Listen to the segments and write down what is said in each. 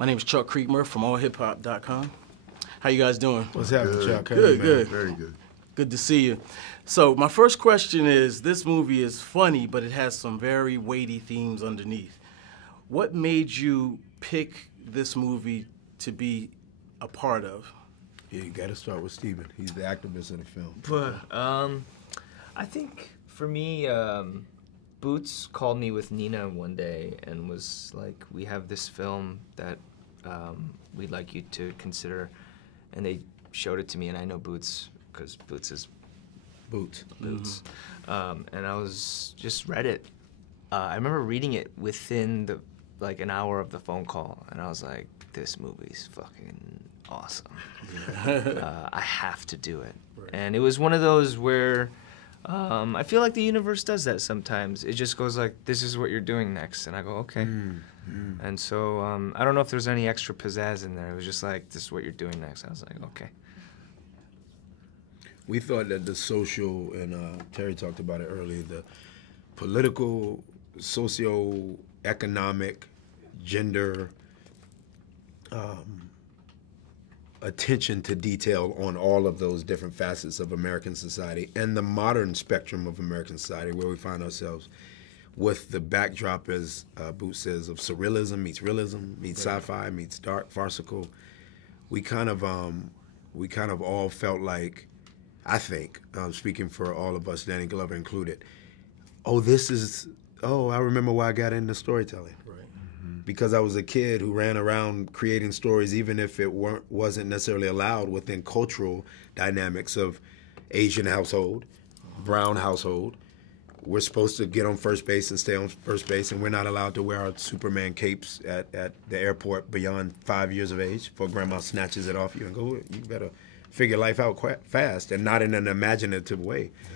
My name is Chuck Creekmer from AllHipHop.com. How you guys doing? What's happening, Chuck? Good, good. Very good. Good to see you. So my first question is, this movie is funny, but it has some very weighty themes underneath. What made you pick this movie to be a part of? Yeah, you got to start with Steven. He's the activist of the film. But I think for me, Boots called me with Nina one day and was like, "We have this film that we'd like you to consider," and they showed it to me, and I know Boots because Boots is Boots. And I was just read it. I remember reading it within like an hour of the phone call, and I was like, "This movie's fucking awesome. I have to do it." Right. And it was one of those where I feel like the universe does that sometimes. It just goes like, "This is what you're doing next," and I go, "Okay." And so I don't know if there's any extra pizzazz in there. It was just like, "This is what you're doing next." I was like, "Okay." We thought that the social, and Terry talked about it earlier, the political, socio-economic, gender, attention to detail on all of those different facets of American society and the modern spectrum of American society where we find ourselves with the backdrop, as Boots says, of surrealism meets realism, meets sci-fi, meets dark, farcical. We kind of all felt like, I think, speaking for all of us, Danny Glover included, I remember why I got into storytelling. Right. Because I was a kid who ran around creating stories, even if it wasn't necessarily allowed within cultural dynamics of Asian household, brown household. We're supposed to get on first base and stay on first base, and we're not allowed to wear our Superman capes at the airport beyond 5 years of age before grandma snatches it off you and go, "You better figure life out quite fast," and not in an imaginative way. Yeah.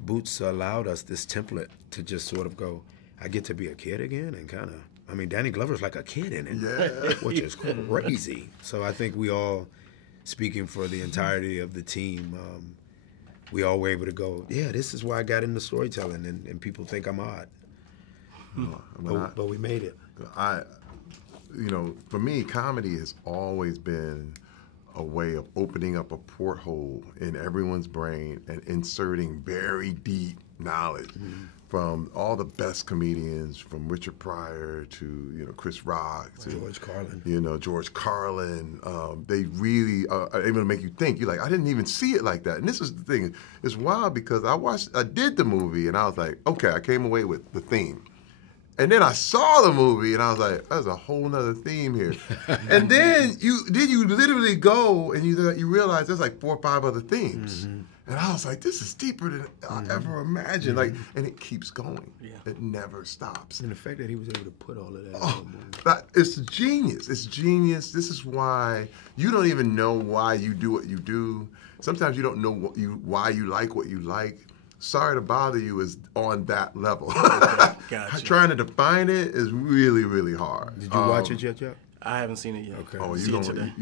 Boots allowed us this template to just sort of go, I get to be a kid again, and kind of, I mean, Danny Glover's like a kid in it, which is crazy. So I think we all, speaking for the entirety of the team, we all were able to go, yeah, this is why I got into storytelling, and people think I'm odd. But we made it. For me, comedy has always been a way of opening up a porthole in everyone's brain and inserting very deep knowledge from all the best comedians, from Richard Pryor to Chris Rock to George Carlin. They really are able to make you think. You're like, I didn't even see it like that. And this is the thing. It's wild because I did the movie and I was like, okay, I came away with the theme. And then I saw the movie, and I was like, "There's a whole nother theme here." And then you literally go and you realize there's like 4 or 5 other themes. And I was like, "This is deeper than I ever imagined." Like, and it keeps going. Yeah. It never stops. And the fact that he was able to put all of that in the movie. It's genius. It's genius. This is why you don't even know why you do what you do. Sometimes you don't know why you like what you like. Sorry to Bother You is on that level. Gotcha. Trying to define it is really, really hard. Did you watch it yet, Chuck? I haven't seen it yet. Okay. Oh, it's bonkers. Right.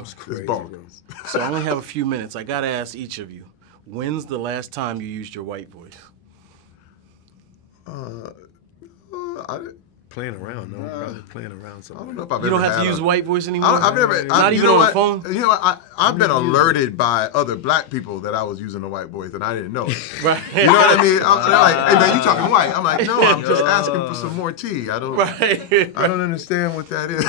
It's crazy, bonkers. So I only have a few minutes. I gotta ask each of you, when's the last time you used your white voice? Playing around, no, probably playing around somewhere. I don't know if I've You don't ever have to use white voice anymore? I've never. Not even on the phone? You know what? I've been alerted by other black people that I was using the white voice and I didn't know it. Right. You know what I mean? They're like, "Hey man, you talking white?" I'm like, "No, I'm just asking for some more tea. I don't understand what that is."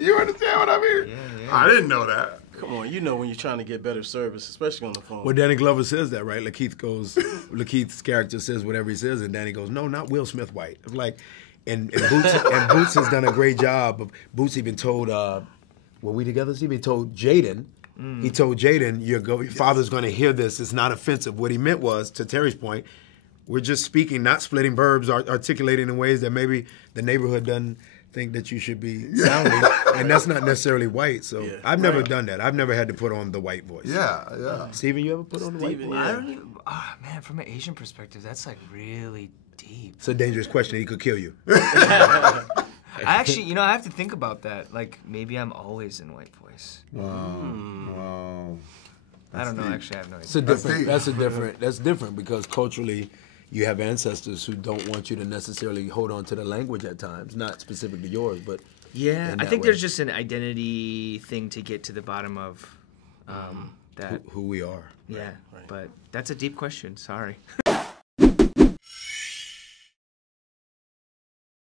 You understand what I mean? Yeah. I didn't know that. Come on, you know when you're trying to get better service, especially on the phone. Well, Danny Glover says that, right? Lakeith's character says whatever he says, and Danny goes, "No, not Will Smith white." Like, and Boots has done a great job of. Boots even told, were we together, Steve? He told Jaden. He told Jaden, your father's going to hear this. It's not offensive. What he meant was, to Terry's point, we're just speaking, not splitting verbs, articulating in ways that maybe the neighborhood doesn't think that you should be sounding, and that's not necessarily white. So I've never done that. I've never had to put on the white voice. Yeah. Steven, you ever put on the white voice? I don't even. Man, from an Asian perspective, that's like really deep. It's a dangerous question. He could kill you. I actually, I have to think about that. Like, maybe I'm always in white voice. Wow. I don't know. Actually, I have no idea. That's different because culturally, you have ancestors who don't want you to necessarily hold on to the language at times, not specifically yours, but Yeah, in I that think way. there's just an identity thing to get to the bottom of that. who we are. Yeah, but that's a deep question. Sorry.